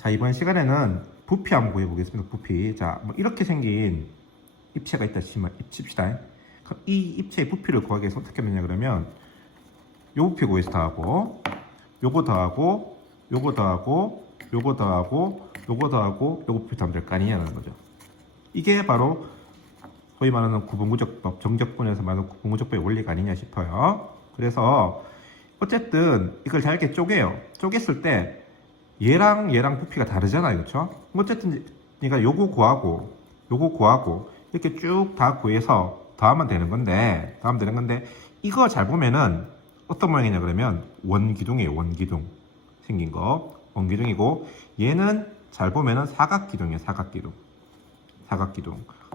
자, 이번 시간에는 부피 한번 구해보겠습니다. 부피. 자, 뭐 이렇게 생긴 입체가 있다 칩시다. 그럼 이 입체의 부피를 구하기 위해서 어떻게 하느냐 그러면 요 부피 구해서 더하고 요거 더하고 요거 더하고 요거 더하고 요거 더하고 요거 부피 더하면 될 거 아니냐는 거죠. 이게 바로 소위 말하는 구분구적법, 정적분에서 말하는 구분구적법의 원리가 아니냐 싶어요. 그래서 어쨌든 이걸 잘게 쪼개요. 쪼갰을 때 얘랑 부피가 다르잖아요. 그렇죠? 어쨌든 그러니까 요거 구하고 이렇게 쭉 다 구해서 더하면 되는 건데 이거 잘 보면은 어떤 모양이냐 그러면 원기둥이에요. 원기둥 생긴 거 원기둥이고 얘는 잘 보면은 사각기둥이에요. 사각기둥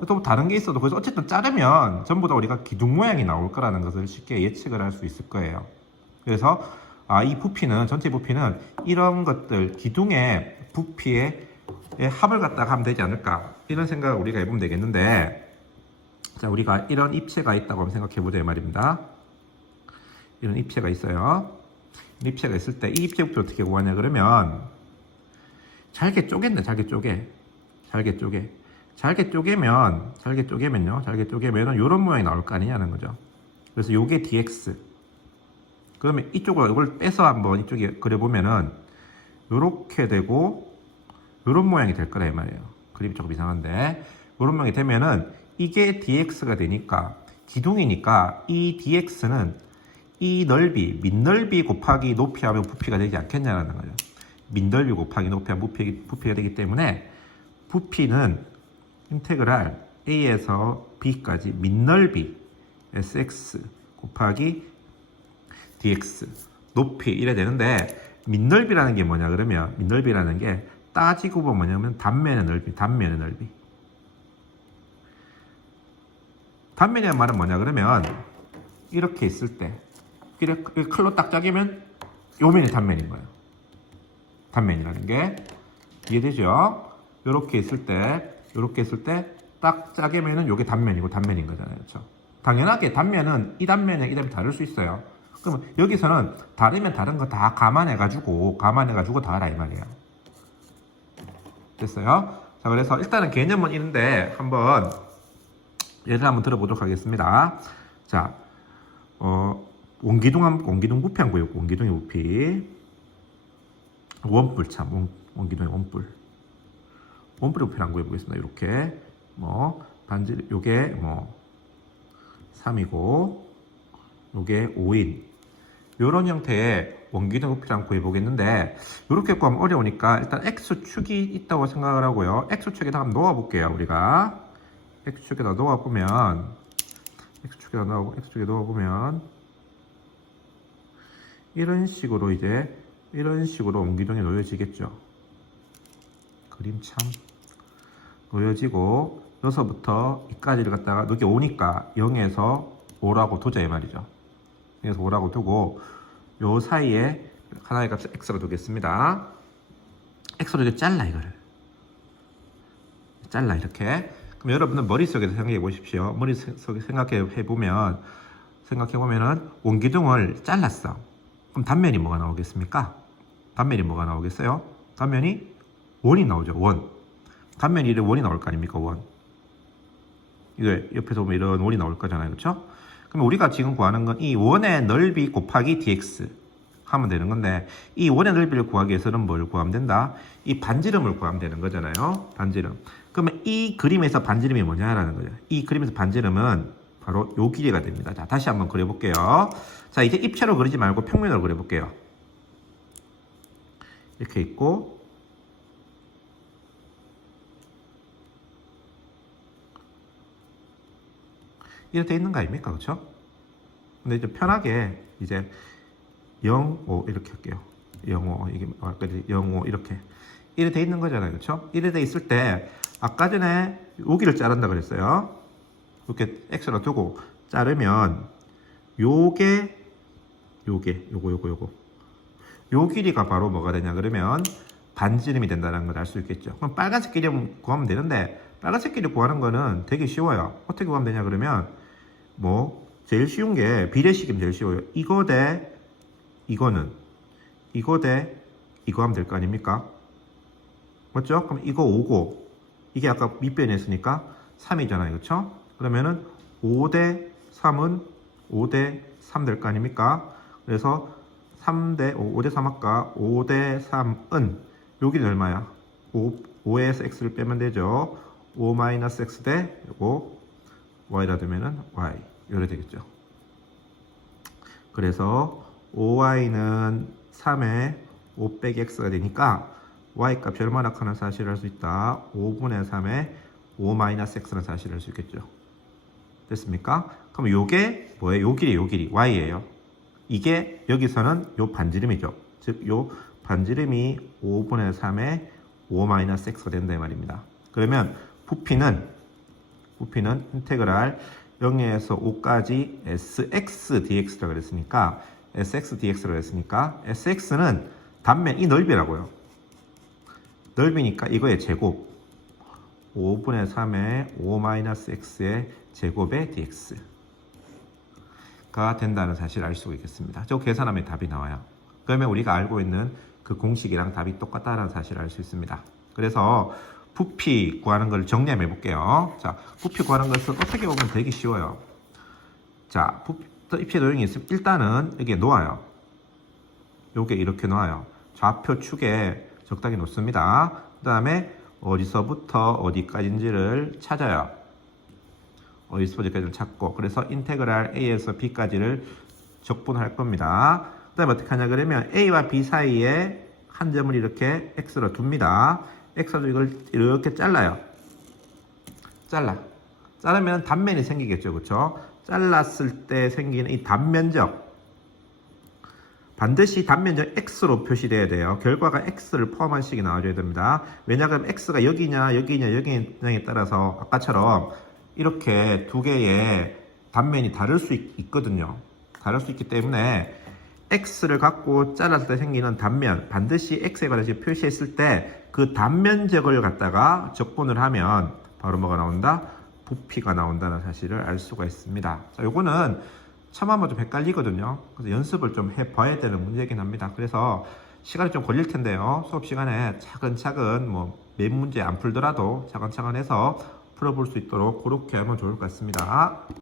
또 다른 게 있어도 그래서 어쨌든 자르면 전부 다 우리가 기둥 모양이 나올 거라는 것을 쉽게 예측을 할 수 있을 거예요. 그래서 이 부피는 전체 부피는 이런 것들 기둥의 부피의 합을 갖다가 하면 되지 않을까 이런 생각을 우리가 해보면 되겠는데, 자 우리가 이런 입체가 있다고 한번 생각해 보자 이 말입니다. 이런 입체가 있어요. 입체가 있을 때 이 입체 부피 어떻게 구하냐 그러면 잘게 쪼갠다. 잘게 쪼개면요 이런 모양이 나올 거 아니냐는 거죠. 그래서 요게 dx. 그러면 이쪽으로 이걸 빼서 한번 이쪽에 그려보면은 요렇게 되고 요런 모양이 될 거라 이 말이에요. 그림이 조금 이상한데 요런 모양이 되면은 이게 dx가 되니까 기둥이니까 이 dx는 이 넓이 밑넓이 곱하기 높이 하면 부피가 되지 않겠냐라는 거죠. 밑넓이 곱하기 높이 하면 부피가 되기 때문에 부피는 인테그랄 a에서 b까지 밑넓이 sx 곱하기 dx 높이 이래 되는데, 밑넓이라는 게 뭐냐 그러면 밑넓이라는 게 따지고 보면 뭐냐면 단면의 넓이. 단면이라는 말은 뭐냐 그러면 이렇게 있을 때 이렇게 칼로 딱 짜기면 요 면이 단면인 거예요. 단면이라는 게 이해되죠? 이렇게 있을 때 딱 짜게면은 요게 단면인 거잖아요. 그렇죠? 당연하게 단면은 이 단면이 다를 수 있어요. 그러면 여기서는 다르면 다른 거 다 감안해가지고 다하라 이 말이에요. 됐어요? 자, 그래서 일단은 개념은 있는데 한번 예를 한번 들어보도록 하겠습니다. 자, 원기둥 부피 한 거예요. 원기둥의 부피. 원뿔 원기둥의 원뿔의 부피를 한 거해 보겠습니다. 이렇게 반지 요게 3이고 요게 5인 요런 형태의 원기둥 부피를 구해 보겠는데, 이렇게 구하면 어려우니까 일단 x축이 있다고 생각을 하고요. x축에다 한번 놓아 볼게요. 우리가 x축에다 놓아 보면 이런 식으로 원기둥이 놓여지겠죠. 그림 참 놓여지고 여기서부터 이까지를 갖다가 여기 5니까 0에서 5라고 두자 이 말이죠. 0에서 5라고 두고 요 사이에 하나의 값을 x로 두겠습니다. x로 이제 잘라 이렇게. 그럼 여러분은 머릿속에서 생각해 보십시오. 머릿속에 생각해 보면은 원기둥을 잘랐어. 그럼 단면이 뭐가 나오겠습니까? 단면이 뭐가 나오겠어요? 단면이 원이 나오죠. 원. 단면이 이런 원이 나올 거 아닙니까? 원. 이거 옆에서 보면 이런 원이 나올 거잖아요. 그렇죠? 그럼 우리가 지금 구하는 건 이 원의 넓이 곱하기 dx 하면 되는 건데, 이 원의 넓이를 구하기 위해서는 뭘 구하면 된다? 이 반지름을 구하면 되는 거잖아요. 반지름. 그러면 이 그림에서 반지름이 뭐냐라는 거죠. 이 그림에서 반지름은 바로 요 길이가 됩니다. 자, 다시 한번 그려볼게요. 자, 이제 입체로 그리지 말고 평면으로 그려볼게요. 이렇게 있고 이렇게 돼 있는 거 아닙니까? 그렇죠? 근데 이제 편하게 이제 0, 5 이렇게 할게요. 0, 5 이게 0, 5 이렇게 돼 있는 거잖아요. 그렇죠? 이래 돼 있을 때 아까 전에 여기를 자른다 그랬어요. 이렇게 x로 두고 자르면 요게 요 길이가 바로 뭐가 되냐 그러면 반지름이 된다는 걸 알 수 있겠죠. 그럼 빨간색 길이 구하면 되는데, 빨간색 길이 구하는 거는 되게 쉬워요. 어떻게 구하면 되냐 그러면 제일 쉬운 게 비례식이면 제일 쉬워요. 이거 대 이거 하면 될 거 아닙니까? 맞죠? 그럼 이거 5고 이게 아까 밑변이었으니까 3이잖아요. 그렇죠? 그러면은 5대 3은 5대 3 될 거 아닙니까? 그래서 5대 3 할까? 5대 3은 여기는 얼마야? 5에서 x를 빼면 되죠. 5-x 대 요거 y라 되면은 y 이래 되겠죠. 그래서 5y는 3에 5 빼기 x가 되니까 y 값이 얼마나 크는 사실을 알 수 있다. 5분의 3에 5-x라는 사실을 알 수 있겠죠. 됐습니까? 그럼 요게 뭐예요? 요 길이 y예요. 이게 여기서는 요 반지름이죠. 즉 요 반지름이 5분의 3에 5-x가 된다 이 말입니다. 그러면 부피는 인테그랄 0에서 5까지 sx dx라고 그랬으니까 sx dx라고 그랬으니까 sx는 단면 이 넓이라고요. 넓이니까 이거의 제곱 5분의 3에 5-x의 제곱의 dx가 된다는 사실을 알 수 있겠습니다. 저 계산하면 답이 나와요. 그러면 우리가 알고 있는 그 공식이랑 답이 똑같다는 사실을 알 수 있습니다. 그래서 부피 구하는 걸 정리해 볼게요. 자, 부피 구하는 것은 어떻게 보면 되게 쉬워요. 자, 입체 도형이 있으면 일단은 여기에 놓아요. 요게 이렇게 놓아요. 좌표 축에 적당히 놓습니다. 그 다음에 어디서부터 어디까지인지를 찾아요. 어디서부터 어디까지를 찾고 그래서 인테그랄 a에서 b까지를 적분할 겁니다. 그 다음에 어떻게 하냐 그러면 a와 b 사이에 한 점을 이렇게 x로 둡니다. x로 이걸 이렇게 잘라요. 자르면 단면이 생기겠죠. 그렇죠? 잘랐을 때 생기는 이 단면적 반드시 단면적 x로 표시돼야 돼요. 결과가 x를 포함한 식이 나와줘야 됩니다. 왜냐하면 x가 여기냐 여기냐에 따라서 아까처럼 이렇게 두 개의 단면이 다를 수 있거든요. 다를 수 있기 때문에 x를 갖고 잘랐을 때 생기는 단면 반드시 x에 관해서 표시했을 때 그 단면적을 갖다가 적분을 하면 바로 뭐가 나온다? 부피가 나온다는 사실을 알 수가 있습니다. 자, 요거는 처음 하면 좀 헷갈리거든요. 그래서 연습을 좀 해봐야 되는 문제이긴 합니다. 그래서 시간이 좀 걸릴 텐데요. 수업 시간에 차근차근 몇 문제 안 풀더라도 차근차근 해서 풀어볼 수 있도록 그렇게 하면 좋을 것 같습니다.